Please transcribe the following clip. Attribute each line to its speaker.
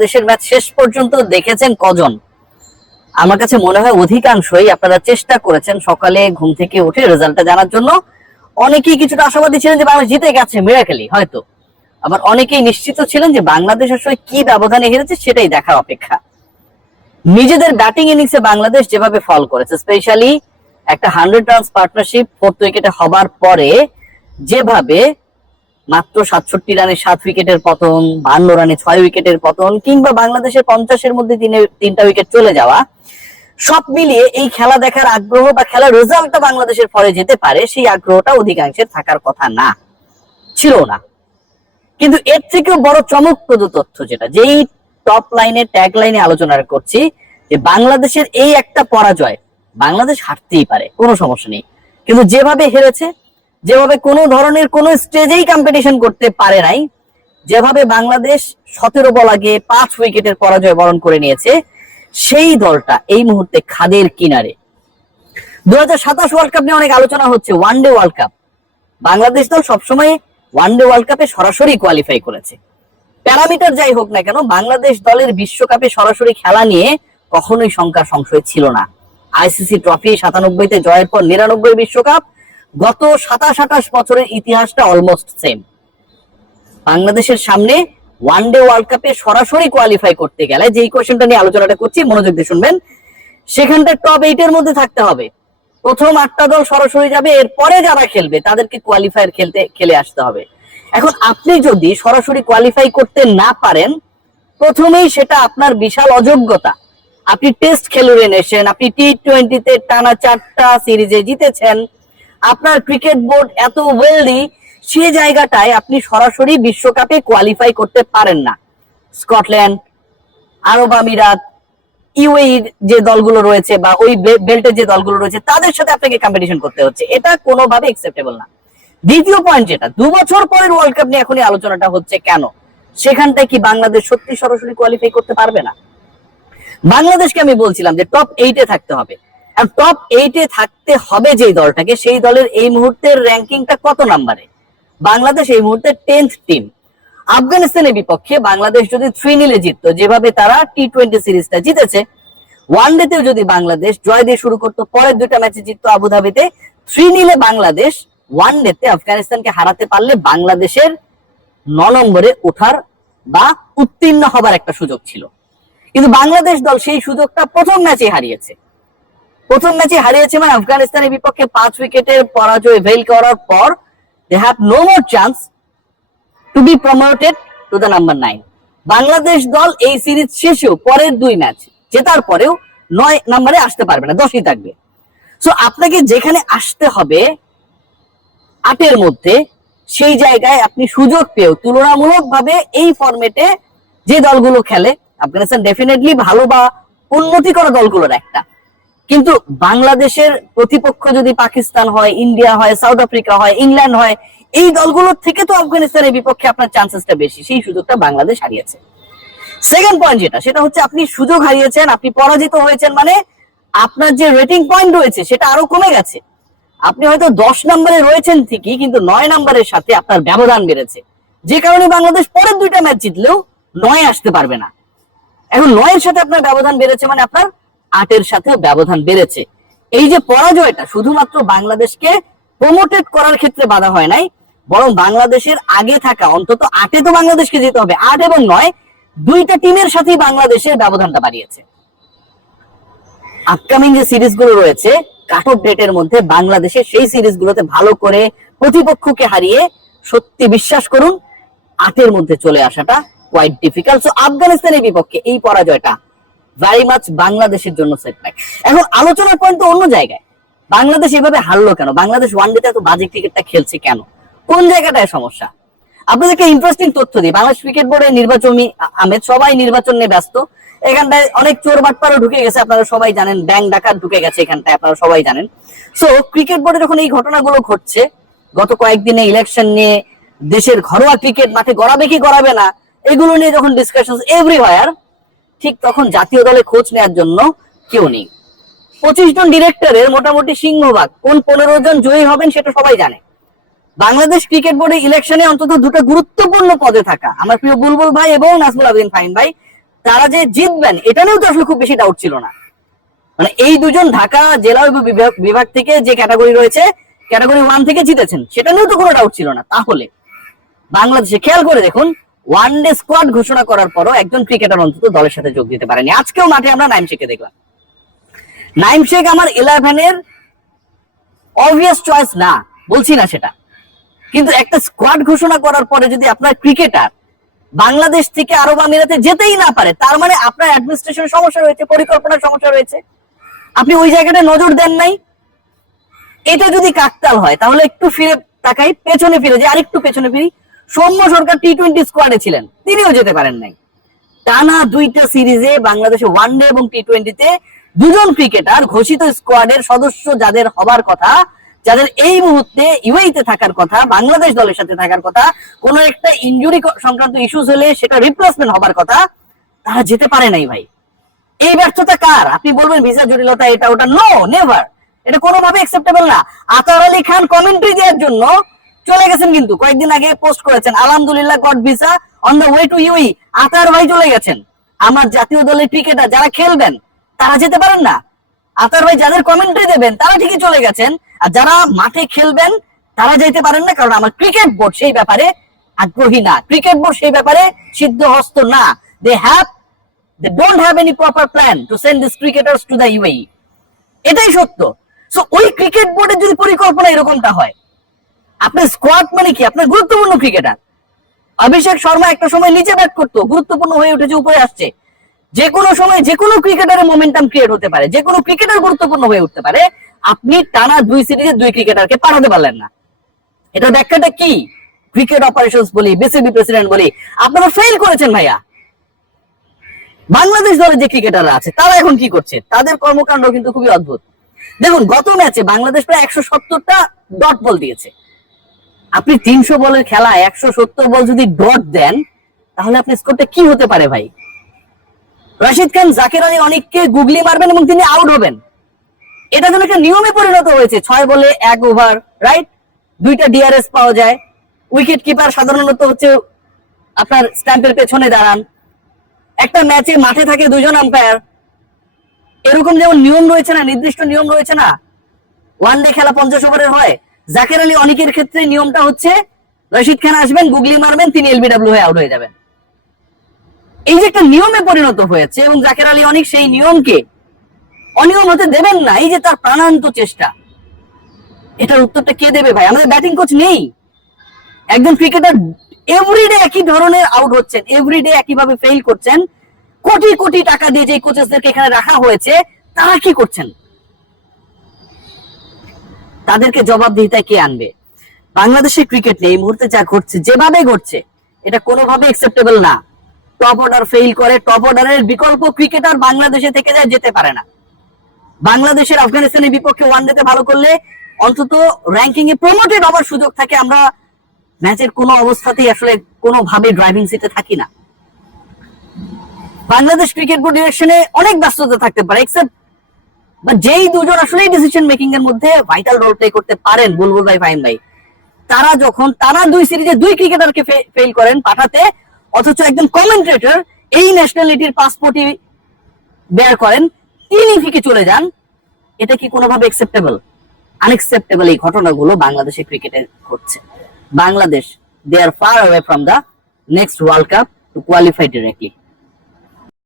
Speaker 1: বাংলাদেশের ম্যাচ শেষ পর্যন্ত দেখেছেন কজন? আমার কাছে মনে হয় অধিকাংশই আপনারা চেষ্টা করেছেন সকালে ঘুম থেকে উঠে রেজাল্টটা জানার জন্য। অনেকেই কিছুটা আশাবাদী ছিলেন যে বাংলাদেশ জিতে গেছে মিরাকেলি হয়তো। আবার অনেকেই নিশ্চিত ছিলেন যে বাংলাদেশ আসলে কি ব্যবধানে হেরেছে সেটাই দেখার অপেক্ষা। নিজেদের ব্যাটিং ইনিংসে বাংলাদেশ যেভাবে ফল করেছে স্পেশালি একটা হান্ড্রেড রানস পার্টনারশিপ ফোর্থ উইকেটে হবার পরে যেভাবে মাত্র সাতষট্টি রানে সাত উইকেটের পতন, বান্ন রানে ছয় উইকেটের পতন, কিংবা বাংলাদেশের পঞ্চাশের মধ্যে তিনটা উইকেট চলে যাওয়া। সব মিলিয়ে এই খেলা দেখার আগ্রহ বা খেলার রেজাল্টটা বাংলাদেশের ফলে যেতে পারে, সেই আগ্রহটা অধিকাংশের থাকার কথা না। ছিল না। কিন্তু এর থেকেও বড় চমকপ্রদ তথ্য যেটা, যেই টপ লাইনে ট্যাগ লাইনে আলোচনা করছি, যে বাংলাদেশের এই একটা পরাজয়, বাংলাদেশ হারতেই পারে, কোনো সমস্যা নেই। কিন্তু যেভাবে হেরেছে যেভাবে কোনো ধরনের কোনো স্টেজেই কম্পিটিশন করতে পারে নাই, যেভাবে বাংলাদেশ সতেরো বল আগে পাঁচ উইকেটের পরাজয় বরণ করে নিয়েছে, সেই দলটা এই মুহূর্তে খাদের কিনারে। দু হাজার সাতাশ ওয়ার্ল্ড কাপ নিয়ে অনেক আলোচনা হচ্ছে one day world cup Bangladesh দল সবসময় ওয়ান ডে ওয়ার্ল্ড কাপে সরাসরি কোয়ালিফাই করেছে। প্যারামিটার যাই হোক না কেন, বাংলাদেশ দলের বিশ্বকাপে সরাসরি খেলা নিয়ে কখনোই শঙ্কা সংশয় ছিল না। আইসিসি ট্রফি সাতানব্বইতে জয়ের পর নিরানব্বই বিশ্বকাপ গত সাতাশ আঠাশ বছরের ইতিহাসটা অলমোস্ট সেম বাংলাদেশের সামনে ওয়ান ডে ওয়ার্ল্ড কাপে সরাসরি কোয়ালিফাই করতে গেলে যে কোয়েশনটা নিয়ে আলোচনাটা করছি, মনোযোগ দিয়ে শুনবেন, সেখানটা টপ এইট এর মধ্যে থাকতে হবে। প্রথম আটটা দল সরাসরি যাবে, এরপরে যারা খেলবে, তাদেরকে কোয়ালিফায়ার খেলতে, খেলে আসতে হবে। এখন আপনি যদি সরাসরি কোয়ালিফাই করতে না পারেন, প্রথমেই সেটা আপনার বিশাল অযোগ্যতা। আপনি টেস্ট খেলুড়ে নেছেন আপনি টি টোয়েন্টিতে টানা চারটা সিরিজে জিতেছেন আপনার ক্রিকেট বোর্ড এত ওয়েলদি সে জায়গাটায় আপনি সরাসরি বিশ্বকাপে কোয়ালিফাই করতে পারেন না। স্কটল্যান্ড, আরব আমিরাত, ইউএই যে দলগুলো রয়েছে বা ওই বেল্টের যে দলগুলো রয়েছে, তাদের সাথে আপনাকে কম্পিটিশন করতে হচ্ছে। এটা কোনোভাবে একসেপ্টেবল না। দ্বিতীয় পয়েন্ট যেটা, দু বছর পরের ওয়ার্ল্ড কাপ নিয়ে এখনই আলোচনাটা হচ্ছে কেন? সেখানটায় কি বাংলাদেশ সত্যি সরাসরি কোয়ালিফাই করতে পারবে না? বাংলাদেশকে আমি বলছিলাম যে টপ এইটে থাকতে হবে। আর টপ এইটে থাকতে হবে যে দলটাকে, সেই দলের এই মুহূর্তের র্যাঙ্কিংটা কত নাম্বারে বাংলাদেশ এই মুহূর্তে টেন্থ টিম আফগানিস্তানের বিপক্ষে বাংলাদেশ যদি থ্রি নিলে জিততো, যেভাবে তারা টি টোয়েন্টি সিরিজটা জিতেছে ওয়ান ডেতেও যদি বাংলাদেশ জয় দিয়ে শুরু করতো, পরের দুইটা ম্যাচে জিততো আবুধাবিতে থ্রি নিলে বাংলাদেশ ওয়ান ডেতে আফগানিস্তানকে হারাতে পারলে বাংলাদেশের ন নম্বরে ওঠার বা উত্তীর্ণ হবার একটা সুযোগ ছিল। কিন্তু বাংলাদেশ দল সেই সুযোগটা প্রথম ম্যাচে হারিয়েছে। প্রথম ম্যাচে হারিয়েছে মানে আফগানিস্তানের বিপক্ষে পাঁচ উইকেটের পরাজয় ভেল করার পর they have no more chance to be promoted to the number nine Bangladesh দল এই সিরিজ শেষেও পরের দুই ম্যাচ জেতার পরেও নয় নম্বরে আসতে পারবে না, দশই থাকবে। সো আপনাকে যেখানে আসতে হবে, আটের মধ্যে সেই জায়গায় আপনি সুযোগ পেয়েও তুলনামূলকভাবে এই ফরম্যাটে যে দলগুলো খেলে, আফগানিস্তান ডেফিনেটলি ভালো বা উন্নতি করা দলগুলোর একটা। কিন্তু বাংলাদেশের প্রতিপক্ষ যদি পাকিস্তান হয়, ইন্ডিয়া হয়, সাউথ আফ্রিকা হয়, ইংল্যান্ড হয়, এই দলগুলোর থেকে তো আফগানিস্তানের বিপক্ষে আপনার চান্সেসটা বেশি। সেই সুযোগটা বাংলাদেশ হারিয়েছে। সেকেন্ড পয়েন্ট যেটা, সেটা হচ্ছে আপনি সুযোগ হারিয়েছেন, আপনি পরাজিত হয়েছেন মানে আপনার যে রেটিং পয়েন্ট রয়েছে সেটা আরও কমে গেছে। আপনি হয়তো দশ নম্বরে রয়েছেন ঠিকই, কিন্তু নয় নম্বরের সাথে আপনার ব্যবধান বেড়েছে। যে কারণে বাংলাদেশ পরের দুইটা ম্যাচ জিতলেও নয় আসতে পারবে না। এখন নয়ের সাথে আপনার ব্যবধান বেড়েছে মানে আপনার আটের সাথেও ব্যবধান বেড়েছে। এই যে পরাজয়টা শুধুমাত্র বাংলাদেশকে প্রমোটেড করার ক্ষেত্রে বাধা হয় নাই, বরং বাংলাদেশের আগে থাকা অন্তত আটে তো বাংলাদেশকে যেতে হবে, আট এবং নয়, দুইটা টিমের সাথেই বাংলাদেশের ব্যবধানটা বাড়িয়েছে। আপকামিং যে সিরিজগুলো রয়েছে কাট অফ ডেটের মধ্যে বাংলাদেশের সেই সিরিজগুলোতে ভালো করে প্রতিপক্ষকে হারিয়ে সত্যি বিশ্বাস করুন, আটের মধ্যে চলে আসাটা কোয়াইট ডিফিকাল্ট সো আফগানিস্তানের বিপক্ষে এই পরাজয়টা ভেরি মাচ বাংলাদেশের জন্য সেটব্যাক এখন আলোচনার পয়েন্ট তো অন্য জায়গায়। বাংলাদেশ এভাবে হারলো কেন? বাংলাদেশ ওয়ান ডেতে এত বাজে ক্রিকেটটা খেলছে কেন? কোন জায়গাটায় সমস্যা? আপনাদেরকে ইন্টারেস্টিং তথ্য দিই। বাংলাদেশ ক্রিকেট বোর্ডের নির্বাচনী আ- আমেজ সবাই নির্বাচন নিয়ে ব্যস্ত। এখানটায় অনেক চোর বাটপারও ঢুকে গেছে, আপনারা সবাই জানেন। ব্যাংক ডাকাত ঢুকে গেছে এখানটায়, আপনারা সবাই জানেন। সো ক্রিকেট বোর্ডে যখন এই ঘটনাগুলো ঘটছে, গত কয়েকদিনে ইলেকশন নিয়ে দেশের ঘরোয়া ক্রিকেট মাঠে গড়াবে কি গড়াবে না, এগুলো নিয়ে যখন ডিসকাশন এভরিওয়ার ঠিক তখন জাতীয় দলে খোঁজ নেওয়ার জন্য কেউ নেই। পঁচিশ জন ডিরেক্টরের মোটামুটি সিংহভাগ, কোন পনেরো জন জয়ী হবেন সেটা সবাই জানে। বাংলাদেশ ক্রিকেট বোর্ডের ইলেকশনে অন্তত দুটো গুরুত্বপূর্ণ পদে থাকা আমার প্রিয় বুলবুল ভাই এবং নাজমুল আবেদিন ফাইন ভাই, তারা যে জিতবেন, এটা নিয়েও তো আসলে খুব বেশি ডাউট ছিল না। মানে এই দুজন ঢাকা জেলা বিভাগ থেকে যে ক্যাটাগরি রয়েছে ক্যাটাগরি ওয়ান থেকে জিতেছেন, সেটা নিয়েও তো কোনো ডাউট ছিল না। তাহলে বাংলাদেশে খেয়াল করে দেখুন ওয়ান ডে স্কোয়াড ঘোষণা করার পরও একজন ক্রিকেটার অন্তত দলের সাথে যোগ দিতে পারেনি। আজকেও মাঠে আমরা নাইম শেখে দেখলাম। নাইম শেখ আমার ইলেভেনের অবভিয়াস চয়েস না, বলছি না সেটা। কিন্তু একটা স্কোয়াড ঘোষণা করার পরে যদি আপনার ক্রিকেটার বাংলাদেশ থেকে আরব আমিরাতে যেতেই না পারে, তার মানে আপনার অ্যাডমিনিস্ট্রেশনের সমস্যা রয়েছে, পরিকল্পনার সমস্যা রয়েছে। আপনি ওই জায়গাটা নজর দেন নাই। এটা যদি কাকতাল হয়, তাহলে একটু ফিরে তাকাই, পেছনে ফিরে যে আরেকটু পেছনে ফিরি সৌম্য সরকার টি টোয়েন্টি স্কোয়াডে ছিলেন। তিনিও যেতে পারেন নাই। টানা দুইটা সিরিজে বাংলাদেশে ওয়ান ডে এবং টি টোয়েন্টিতে দুজন ক্রিকেটার ঘোষিত স্কোয়াডের সদস্য যাদের হবার কথা, যাদের এই মুহূর্তে ইউএইতে থাকার কথা, বাংলাদেশ দলের সাথে থাকার কথা, কোন একটা ইনজুরি সংক্রান্ত ইস্যুস হলে সেটা রিপ্লেসমেন্ট হবার কথা, তারা যেতে পারে নাই ভাই। এই ব্যর্থতা কার? আপনি বলবেন ভিসা জটিলতা এটা, ওটা নো নেভার এটা কোনোভাবে অ্যাকসেপ্টেবল না। আতার আলী খান কমেন্ট্রি দেওয়ার জন্য চলে গেছেন কিন্তু, কয়েকদিন আগে পোস্ট করেছেন, আলহামদুলিল্লাহ God visa on the way to UAE আতার ভাই চলে গেছেন। আমার জাতীয় দলের ক্রিকেটার যারা খেলবেন, তারা যেতে পারেন না। আতার ভাই যাদের কমেন্ট্রি দেবেন, তারা ঠিকই চলে গেছেন। আর যারা মাঠে খেলবেন, তারা যেতে পারেন না, কারণ আমার ক্রিকেট বোর্ড সেই ব্যাপারে আগ্রহী না। ক্রিকেট বোর্ড সেই ব্যাপারে সিদ্ধ হস্ত না। They have they don't have any proper plan to send these cricketers to the UAE এটাই সত্য। সো ওই ক্রিকেট বোর্ডের যদি পরিকল্পনা এরকমটা হয় আপনার স্কোয়াড মানে কি? আপনার গুরুত্বপূর্ণ ক্রিকেটার অভিষেক শর্মা একটা সময় নিচে ব্যাট করতো, গুরুত্বপূর্ণ হয়ে উঠেছে, উপরে আসছে। যে কোনো সময় যে কোনো ক্রিকেটারের মোমেন্টাম ক্রিয়েট হতে পারে, যে কোনো ক্রিকেটার গুরুত্বপূর্ণ হয়ে উঠতে পারে, আপনি টানা দুই সিরিজে দুই ক্রিকেটারকে পাঠাতে পারলেন না। এটা ব্যাখ্যাটা কি? ক্রিকেট অপারেশনস বলি বিসিবি প্রেসিডেন্ট বলি, আপনারা ফেল করেছেন ভাইয়া। বাংলাদেশ দলের যে ক্রিকেটাররা আছে, তারা এখন কি করছে? তাদের কর্মকাণ্ড কিন্তু খুবই অদ্ভুত। দেখুন, গত ম্যাচে বাংলাদেশ প্রায় একশো সত্তরটা ডট বল দিয়েছে। আপনি তিনশো বলের খেলা, একশো সত্তর বল যদি ডট দেন, তাহলে আপনি স্কোরটা কি হতে পারে ভাই? রশিদ খান, জাকির আলী অনেককে গুগলি মারবেন এবং তিনি আউট হবেন। এটা যেন একটা নিয়মে পরিণত হয়েছে, ছয় বলে এক ওভার রাইট দুইটা ডিআরএস পাওয়া যায়। উইকেট কিপার সাধারণত হচ্ছে আপনার স্ট্যাম্পের পেছনে দাঁড়ান। একটা ম্যাচে মাঠে থাকে দুজন আম্পায়ার এরকম যেমন নিয়ম রয়েছে না, নির্দিষ্ট নিয়ম রয়েছে না? ওয়ান ডে খেলা পঞ্চাশ ওভারের হয়। জাকের আলী অনেকের ক্ষেত্রে নিয়মটা হচ্ছে, রশিদ খান আসবেন, গুগলি মারবেন, তিনি এলবিডব্লিউ হয়ে আউট হয়ে যাবেন। এই যে একটা নিয়মে পরিণত হয়েছে এবং জাকের আলী অনেক সেই নিয়মকে অনিয়ম হতে দেবেন না, এই যে তার প্রাণান্ত চেষ্টা, এটার উত্তরটা কে দেবে ভাই? আমাদের ব্যাটিং কোচ নেই। একজন ক্রিকেটার এভরিডে একই ধরনের আউট হচ্ছেন এভরিডে একইভাবে ফেল করছেন। কোটি কোটি টাকা দিয়ে যে কোচেসদেরকে এখানে রাখা হয়েছে, তারা কি করছেন? তাদেরকে জবাবদিহিতায় কে আনবে? বাংলাদেশের ক্রিকেট এই মুহূর্তে যা ঘটছে যেভাবে ঘটছে, এটা কোনোভাবে অ্যাকসেপ্টেবল না। টপ অর্ডার ফেল করে টপ অর্ডারের বিকল্প ক্রিকেটার বাংলাদেশে থেকে যায়, যেতে পারে না। বাংলাদেশের আফগানিস্তানের বিপক্ষে ওয়ান ডেতে ভালো করলে অন্তত র্যাঙ্কিং এ প্রমোটেড হওয়ার সুযোগ থাকে। আমরা ম্যাচের কোনো অবস্থাতেই আসলে কোনোভাবে ড্রাইভিং সিটে থাকি না। বাংলাদেশ ক্রিকেট বোর্ড ডিরেকশনে অনেক ব্যস্ততা থাকতে পারে এক্সেপ্ট বা যেই দুজন আসলে ডিসিশন মেকিং এর মধ্যে ভাইটাল রোল প্লে করতে পারেন বুলবুল ভাই ফাইন ভাই, তারা যখন, তারা দুই সিরিজে দুই ক্রিকেটারকে ফেল করেন পাঠাতে, অথচ একজন কমেন্ট্রেটর এই ন্যাশনালিটির পাসপোর্টই বের করেন, তিনি ফিকে চলে যান, এটা কি কোনোভাবে অ্যাকসেপ্টেবল আনএক্সেপ্টেবল এই ঘটনাগুলো বাংলাদেশে ক্রিকেটে ঘটছে। Bangladesh they are far away from the next world cup to qualify directly